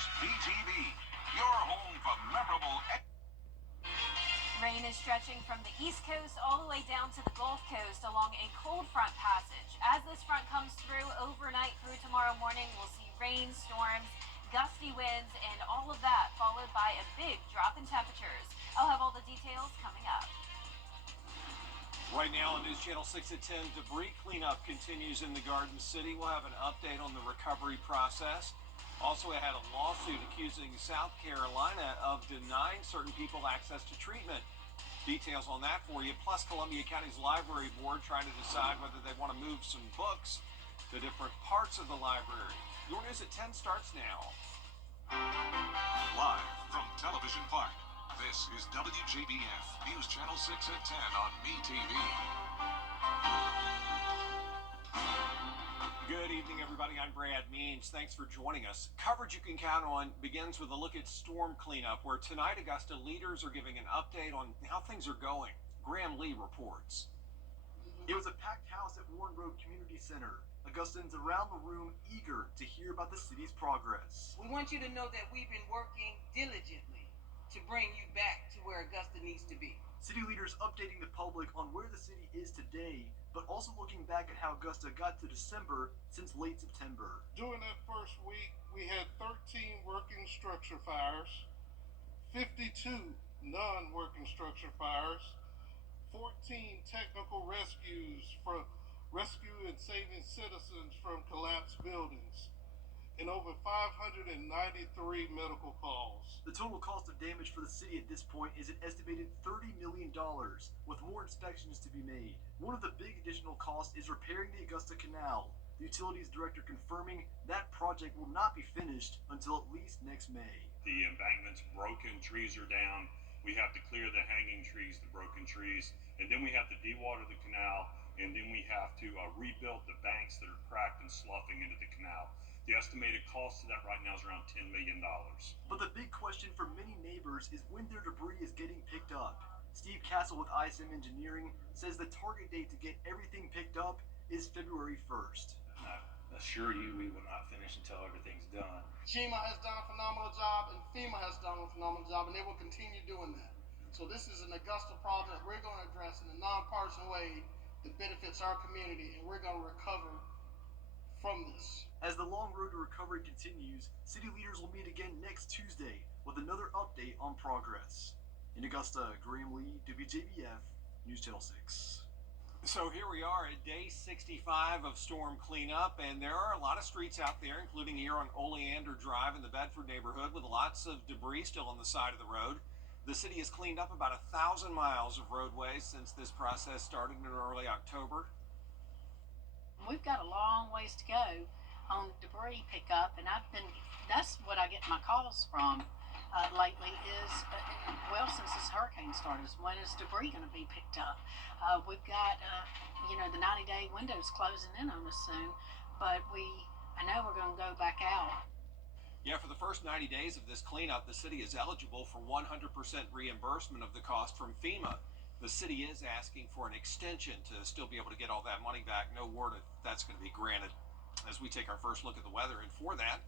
WJBF, your home for memorable. Rain is stretching from the East Coast all the way down to the Gulf Coast along a cold front passage. As this front comes through overnight through tomorrow morning, we'll see rain, storms, gusty winds, and all of that followed by a big drop in temperatures. I'll have all the details coming up. Right now on News Channel 6 at 10, debris cleanup continues in the Garden City. We'll have an update on the recovery process. Also, I had a lawsuit accusing South Carolina of denying certain people access to treatment. Details on that for you. Plus, Columbia County's Library Board trying to decide whether they want to move some books to different parts of the library. Your News at 10 starts now. Live from Television Park, this is WJBF News Channel 6 at 10 on MeTV. Good evening, everybody. I'm Brad Means. Thanks for joining us. Coverage you can count on begins with a look at storm cleanup, where tonight Augusta leaders are giving an update on how things are going. Graham Lee reports. It was a packed house at Warren Road Community Center. Augustans around the room eager to hear about the city's progress. We want you to know that we've been working diligently to bring you back to where Augusta needs to be. City leaders updating the public on where the city is today, but also looking back at how Augusta got to December since late September. During that first week, we had 13 working structure fires, 52 non-working structure fires, 14 technical rescues from rescue and saving citizens from collapsed buildings, and over 593 medical calls. The total cost of damage for the city at this point is an estimated $30 million, with more inspections to be made. One of the big additional costs is repairing the Augusta Canal. The utilities director confirming that project will not be finished until at least next May. The embankment's broken, trees are down. We have to clear the hanging trees, the broken trees, and then we have to dewater the canal, and then we have to rebuild the banks that are cracked and sloughing into the canal. The estimated cost of that right now is around $10 million. But the big question for many neighbors is when their debris is getting picked up. Steve Castle with ISM Engineering says the target date to get everything picked up is February 1st. I assure you we will not finish until everything's done. GMA has done a phenomenal job, and FEMA has done a phenomenal job, and they will continue doing that. So this is an Augusta problem that we're going to address in a nonpartisan way that benefits our community, and we're going to recover from this. As the long road to recovery continues, city leaders will meet again next Tuesday with another update on progress. In Augusta, Graham Lee, WJBF, News Channel 6. So here we are at day 65 of storm cleanup, and there are a lot of streets out there, including here on Oleander Drive in the Bedford neighborhood, with lots of debris still on the side of the road. The city has cleaned up about 1,000 miles of roadways since this process started in early October. We've got a long ways to go on debris pickup, and that's what I get my calls from lately is, well, since this hurricane started, when is debris going to be picked up? We've got, the 90-day window's closing in on us soon, but I know we're going to go back out. Yeah, for the first 90 days of this cleanup, the city is eligible for 100% reimbursement of the cost from FEMA. The city is asking for an extension to still be able to get all that money back. No word if that's going to be granted. As we take our first look at the weather, and for that,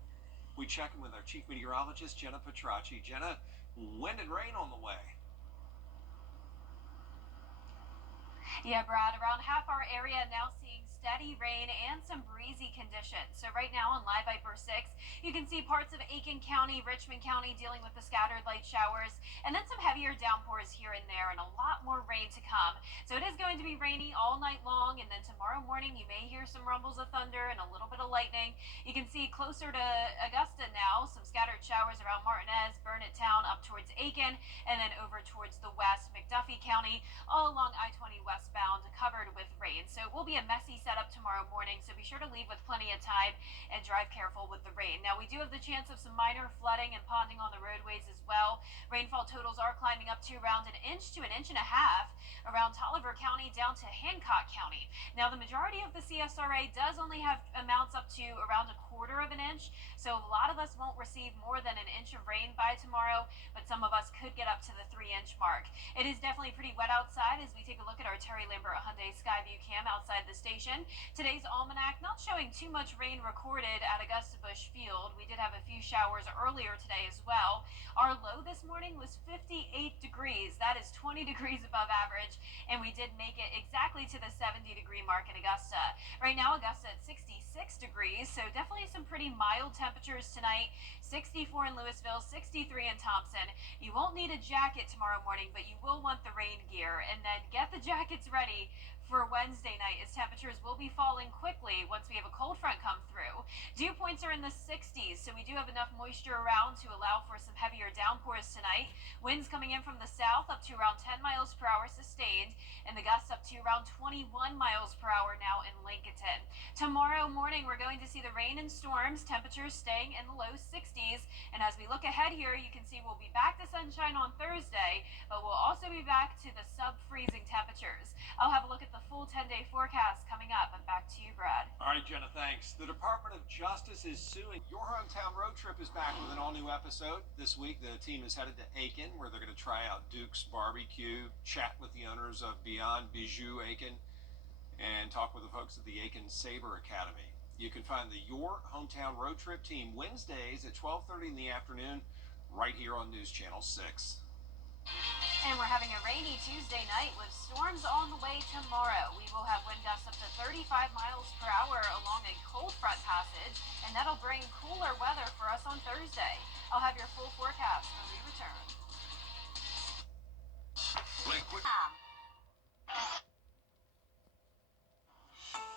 we check in with our chief meteorologist, Jenna Petracci. Jenna, wind and rain on the way. Yeah, Brad, around half our area now seeing steady rain and some breezy conditions. So right now on Live Viper 6, you can see parts of Aiken County, Richmond County dealing with the scattered light showers, and then some heavier downpours here and there, and a lot more rain to come. So it is going to be rainy all night long, and then tomorrow morning you may hear some rumbles of thunder and a little bit of lightning. You can see closer to Augusta now, some scattered showers around Martinez, Burnett Town, up towards Aiken, and then over towards the west, McDuffie County, all along I-20 westbound, covered with rain. So it will be a messy setup tomorrow morning, so be sure to leave with plenty of time and drive careful with the rain. Now, we do have the chance of some minor flooding and ponding on the roadways as well. Rainfall totals are climbing up to around 1 inch to 1.5 inches around Tolliver County down to Hancock County. Now, the majority of the CSRA does only have amounts up to around 1/4 inch, so a lot of us won't receive more than 1 inch of rain by tomorrow, but some of us could get up to the 3-inch mark. It is definitely pretty wet outside as we take a look at our Terry Lambert Hyundai Skyview cam outside the station. condition. Today's almanac not showing too much rain recorded at Augusta Busch Field. We did have a few showers earlier today as well. Our low this morning was 58 degrees. That is 20 degrees above average, and we did make it exactly to the 70-degree mark in Augusta. Right now, Augusta at 66 degrees, so definitely some pretty mild temperatures tonight. 64 in Louisville, 63 in Thompson. You won't need a jacket tomorrow morning, but you will want the rain gear, and then get the jackets ready for Wednesday night, as temperatures will be falling quickly once we have a cold front come through. Dew points are in the 60s, so we do have enough moisture around to allow for some heavier downpours tonight. Winds coming in from the south up to around 10 miles per hour sustained, and the gusts up to around 21 miles per hour now in Lincoln. Tomorrow morning, we're going to see the rain and storms, temperatures staying in the low 60s. And as we look ahead here, you can see we'll be back to sunshine on Thursday, but we'll also be back to the sub-freezing temperatures. I'll have a look at the full 10-day forecast coming up, and back to you, Brad. All right, Jenna, thanks. The Department of Justice is suing. Your Hometown Road Trip is back with an all-new episode. This week, the team is headed to Aiken, where they're going to try out Duke's Barbecue, chat with the owners of Beyond Bijou Aiken, and talk with the folks at the Aiken Sabre Academy. You can find the Your Hometown Road Trip team Wednesdays at 12:30 in the afternoon right here on News Channel 6. And we're having a rainy Tuesday night with storms on the way tomorrow. We will have wind gusts up to 35 miles per hour along a cold front passage, and that'll bring cooler weather for us on Thursday. I'll have your full forecast when we return.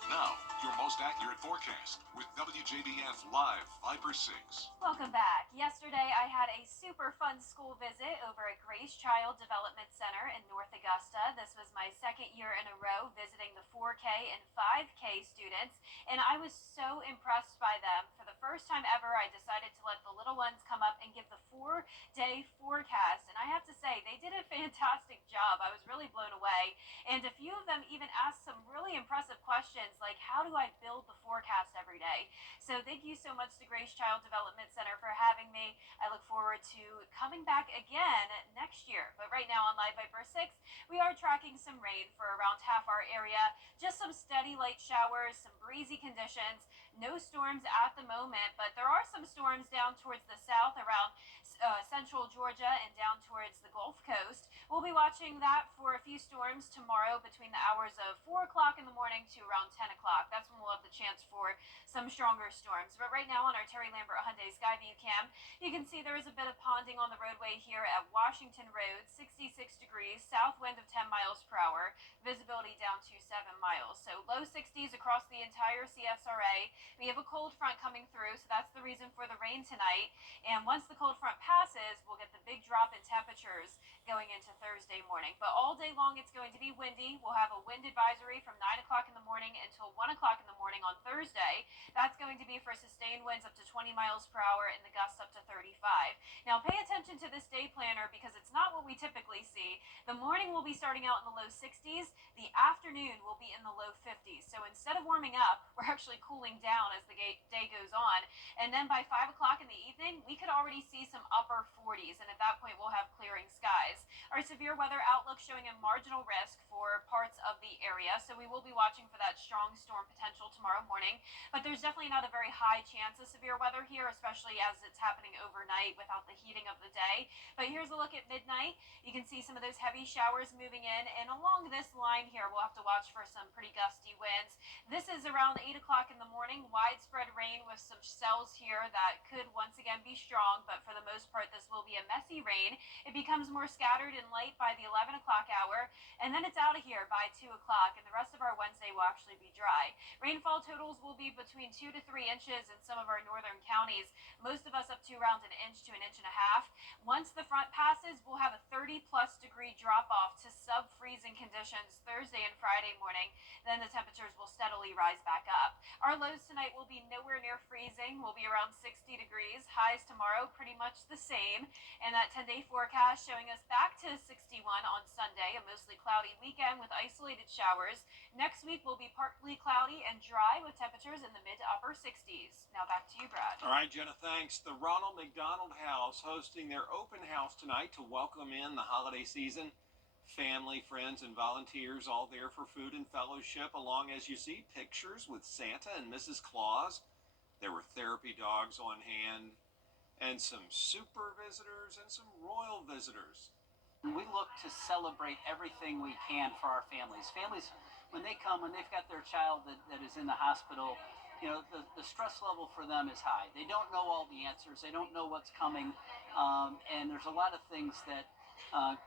Now, your most accurate forecast with WJBF Live Viper 6. Welcome back. Yesterday, I had a super fun school visit over at Grace Child Development Center in North Augusta. This was my second year in a row visiting the 4K and 5K students, and I was so impressed by them. For the first time ever, I decided to let the little ones come up and give the 4-day forecast, and I have to say, they did a fantastic job. I was really blown away, and a few of them even asked some really impressive questions like, how do I build the forecast every day? So thank you so much to Grace Child Development Center for having me. I look forward to coming back again next year. But right now on Live Viper 6, we are tracking some rain for around half our area. Just some steady light showers, some breezy conditions. No storms at the moment, but there are some storms down towards the south around central Georgia and down towards the Gulf Coast. We'll be watching that for a few storms tomorrow between the hours of 4 o'clock in the morning to around 10 o'clock. That's when we'll have the chance for some stronger storms. But right now on our Terry Lambert Hyundai Skyview cam, you can see there is a bit of ponding on the roadway here at Washington Road, 66 degrees, south wind of 10 miles per hour, visibility down to 7 miles. So low 60s across the entire CSRA. We have a cold front coming through, so that's the reason for the rain tonight. And once the cold front passes, we'll get the big drop in temperatures going into Thursday morning. But all day long, it's going to be windy. We'll have a wind advisory from 9 o'clock in the morning until 1 o'clock in the morning on Thursday. That's going to be for sustained winds up to 20 miles per hour and the gusts up to 35. Now, pay attention to this day planner because it's not what we typically see. The morning will be starting out in the low 60s. The afternoon will be in the low 50s. So instead of warming up, we're actually cooling down as the day goes on. And then by 5 o'clock in the evening, we could already see some upper 40s. And at that point, we'll have clearing skies. Our severe weather outlook showing a marginal risk for parts of the area. So we will be watching for that strong storm potential tomorrow morning. But there's definitely not a very high chance of severe weather here, especially as it's happening overnight without the heating of the day. But here's a look at midnight. You can see some of those heavy showers moving in. And along this line here, we'll have to watch for some pretty gusty winds. This is around 8 o'clock in the morning. Widespread rain with some cells here that could once again be strong, but for the most part, this will be a messy rain. It becomes more scattered and light by the 11 o'clock hour, and then it's out of here by 2 o'clock, and the rest of our Wednesday will actually be dry. Rainfall totals will be between 2 to 3 inches in some of our northern counties, most of us up to around an inch to an inch and a half. Once the front passes, we'll have a 30-plus degree drop-off to sub-freezing conditions Thursday and Friday morning. Then the temperatures will steadily rise back up. Our lows tonight will be nowhere near freezing. We'll be around 60 degrees. Highs tomorrow pretty much the same. And that 10-day forecast showing us back to 61 on Sunday, a mostly cloudy weekend with isolated showers. Next week will be partly cloudy and dry with temperatures in the mid to upper 60s. Now back to you, Brad. All right, Jenna, thanks. The Ronald McDonald House hosting their open house tonight to welcome in the holiday season. Family, friends, and volunteers all there for food and fellowship, along as you see pictures with Santa and Mrs. Claus. There were therapy dogs on hand, and some super visitors and some royal visitors. We look to celebrate everything we can for our families. Families, when they come, when they've got their child that is in the hospital, you know, the stress level for them is high. They don't know all the answers. They don't know what's coming. And there's a lot of things that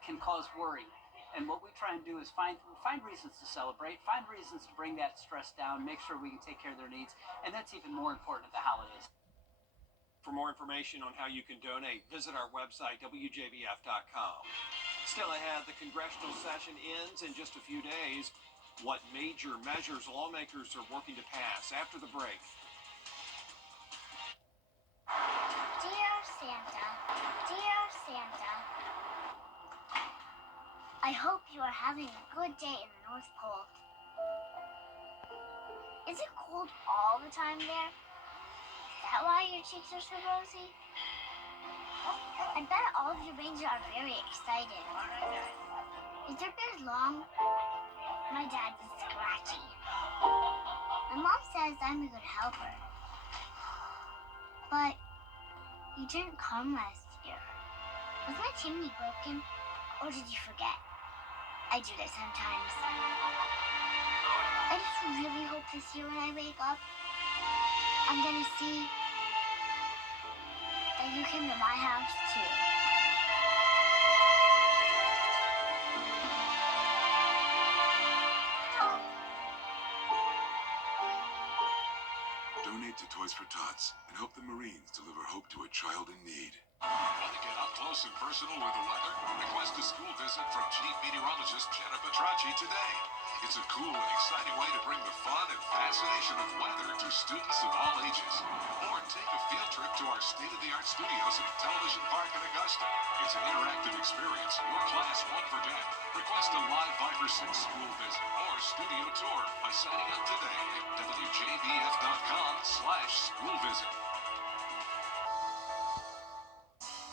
can cause worry. And what we try and do is find reasons to celebrate, find reasons to bring that stress down, make sure we can take care of their needs. And that's even more important at the holidays. For more information on how you can donate, visit our website, WJBF.com. Still ahead, the congressional session ends in just a few days. What major measures lawmakers are working to pass after the break. Dear Santa, I hope you are having a good day in the North Pole. Is it cold all the time there? Is that why your cheeks are so rosy? I bet all of your reindeer are very excited. Is their beard long? My dad's is scratchy. My mom says I'm a good helper. But you didn't come last year. Was my chimney broken? Or did you forget? I do that sometimes. I just really hope this year when I wake up, I'm gonna see that you came to my house too. Donate to Toys for Tots and help the Marines deliver hope to a child in need. Want to get up close and personal with the weather? Request a school visit from Chief Meteorologist Jenna Petracci today. It's a cool and exciting way to bring the fun and fascination of weather to students of all ages. Or take a field trip to our state-of-the-art studios at Television Park in Augusta. It's an interactive experience your class won't forget. Request a live Viper 6 school visit or studio tour by signing up today at WJBF.com/schoolvisit.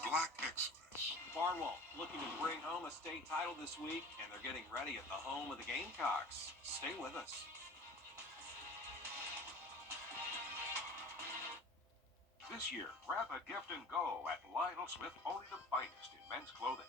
Black excellence. Barnwell looking to bring home a state title this week, and they're getting ready at the home of the Gamecocks. Stay with us. This year, grab a gift and go at Lionel Smith, only the finest in men's clothing.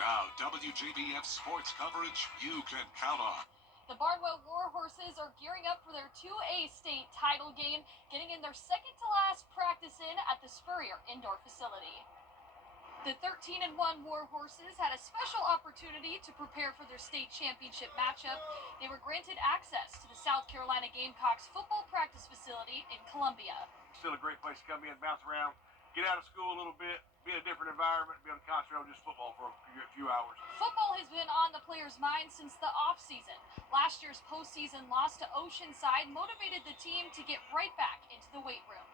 Now, WJBF sports coverage you can count on. The Barnwell Warhorses are gearing up for their 2A state title game, getting in their second to last practice in at the Spurrier Indoor Facility. The 13-1 Warhorses had a special opportunity to prepare for their state championship matchup. They were granted access to the South Carolina Gamecocks football practice facility in Columbia. Still a great place to come in, bounce around, get out of school a little bit, be in a different environment, be able to concentrate on just football for a few hours. Football has been on the players' minds since the offseason. Last year's postseason loss to Oceanside motivated the team to get right back into the weight room.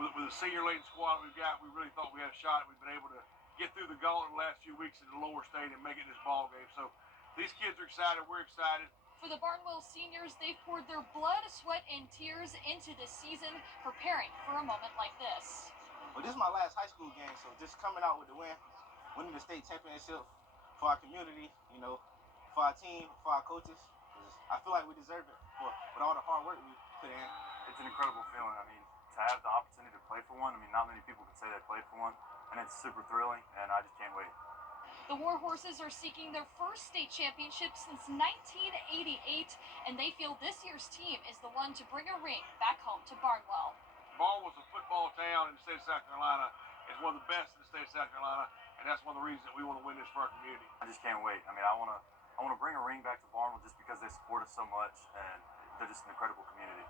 With the senior-laden squad we've got, we really thought we had a shot. We've been able to get through the gauntlet the last few weeks in the lower state and make it this ball game. So these kids are excited. We're excited. For the Barnwell seniors, they've poured their blood, sweat, and tears into this season, preparing for a moment like this. Well, this is my last high school game, so just coming out with the win, winning the state championship for our community, you know, for our team, for our coaches, I feel like we deserve it with all the hard work we put in. It's an incredible feeling. I mean, to have the opportunity to play for one, I mean, not many people can say they played for one, and it's super thrilling, and I just can't wait. The Warhorses are seeking their first state championship since 1988, and they feel this year's team is the one to bring a ring back home to Barnwell. Barnwell's a football town in the state of South Carolina. It's one of the best in the state of South Carolina, and that's one of the reasons that we want to win this for our community. I just can't wait. I mean, I want to bring a ring back to Barnwell just because they support us so much, and they're just an incredible community.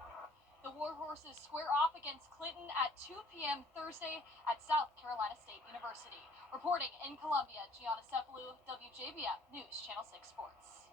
The Warhorses square off against Clinton at 2 p.m. Thursday at South Carolina State University. Reporting in Columbia, Gianna Cephalou, WJBF News Channel 6 Sports.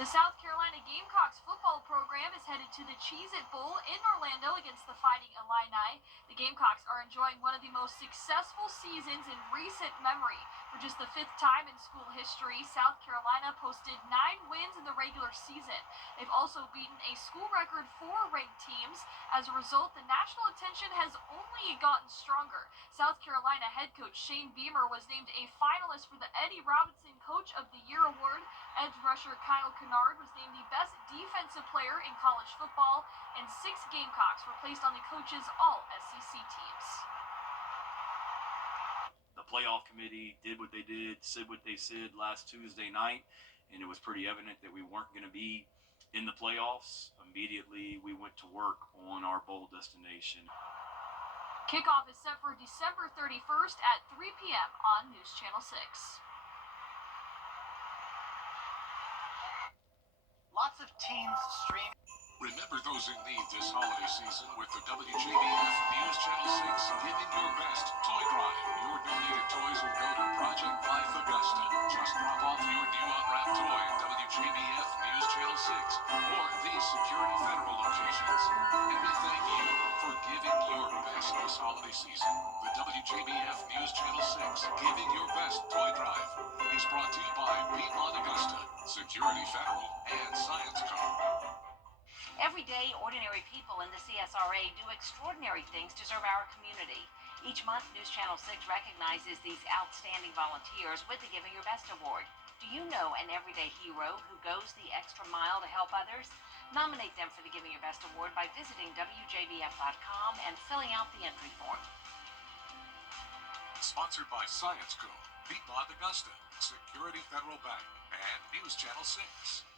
The South Carolina Gamecocks football program is headed to the Cheez-It Bowl in Orlando against the Fighting Illini. The Gamecocks are enjoying one of the most successful seasons in recent memory. For just the 5th time in school history, South Carolina posted 9 wins in the regular season. They've also beaten a school record 4 ranked teams. As a result, the national attention has only gotten stronger. South Carolina head coach Shane Beamer was named a finalist for the Eddie Robinson Coach of the Year award. Edge rusher Kyle Kennard was named the best defensive player in college football, and 6 Gamecocks were placed on the coach's all-SEC teams. The playoff committee did what they did, said what they said last Tuesday night, and it was pretty evident that we weren't going to be in the playoffs. Immediately, we went to work on our bowl destination. Kickoff is set for December 31st at 3 p.m. on News Channel 6. Lots of teens stream. Remember those in need this holiday season with the WJBF News Channel 6 Giving Your Best Toy Drive. Your donated toys will go to Project Life Augusta. Just drop off your new unwrapped toy at WJBF News Channel 6 or these Security Federal locations. And we thank you for giving your best this holiday season. The WJBF News Channel 6 Giving Your Best Toy Drive is brought to you by Piedmont Augusta, Security Federal, and Science Co. Every day, ordinary people in the CSRA do extraordinary things to serve our community. Each month, News Channel 6 recognizes these outstanding volunteers with the Giving Your Best Award. Do you know an everyday hero who goes the extra mile to help others? Nominate them for the Giving Your Best Award by visiting WJBF.com and filling out the entry form. Sponsored by Science Co., Piedmont Augusta, Security Federal Bank, and News Channel 6.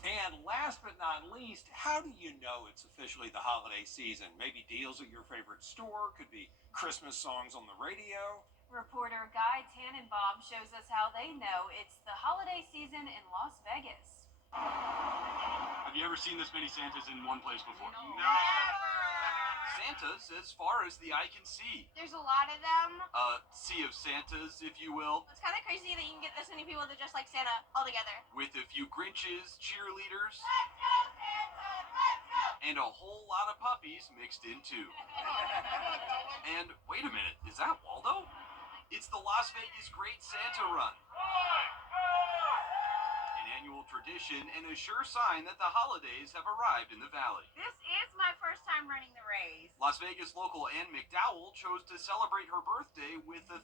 And last but not least, how do you know it's officially the holiday season? Maybe deals at your favorite store, could be Christmas songs on the radio. Reporter Guy Tannenbaum shows us how they know it's the holiday season in Las Vegas. Have you ever seen this many Santas in one place before? No. Santas as far as the eye can see. There's a lot of them. Sea of Santas, if you will. It's kind of crazy that you can get this many people that just like Santa all together. With a few Grinches, cheerleaders, and a whole lot of puppies mixed in too. And wait a minute, is that Waldo? It's the Las Vegas Great Santa Run. An annual tradition and a sure sign that the holidays have arrived in the valley. This is my first time running the race. Las Vegas local Ann McDowell chose to celebrate her birthday with 1,000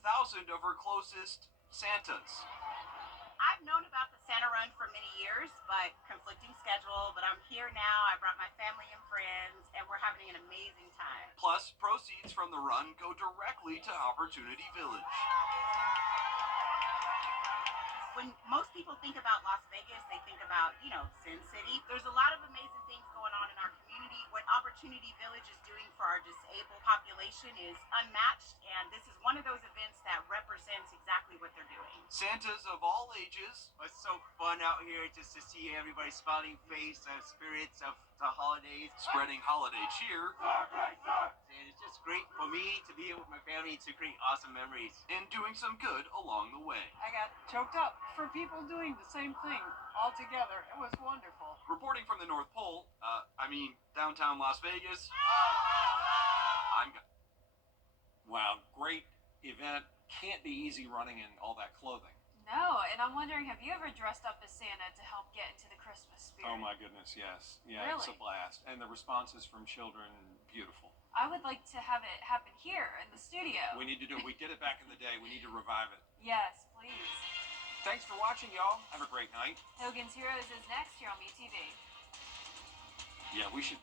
of her closest Santas. I've known about the Santa Run for many years, but conflicting schedule. But I'm here now. I brought my family and friends, and we're having an amazing time. Plus, proceeds from the run go directly to Opportunity Village. When most people think about Las Vegas, they think about, Sin City. There's a lot of amazing things going on in our community. What Opportunity Village is doing for our disabled population is unmatched, and this is one of those events that represents exactly what they're doing. Santas of all ages. It's so fun out here just to see everybody's smiling face and spirits of the holidays. Spreading holiday cheer. And it's just great for me to be here with my family to create awesome memories. And doing some good along the way. I got choked up for people doing the same thing all together. It was wonderful. Reporting from the North Pole, downtown Las Vegas, Wow, great event. Can't be easy running in all that clothing. No, and I'm wondering, have you ever dressed up as Santa to help get into the Christmas spirit? Oh my goodness, yes. Yeah, Really? It's a blast. And the responses from children, beautiful. I would like to have it happen here in the studio. We need to do it. We did it back in the day. We need to revive it. Yes, please. Thanks for watching, y'all. Have a great night. Hogan's Heroes is next here on MeTV. Yeah, we should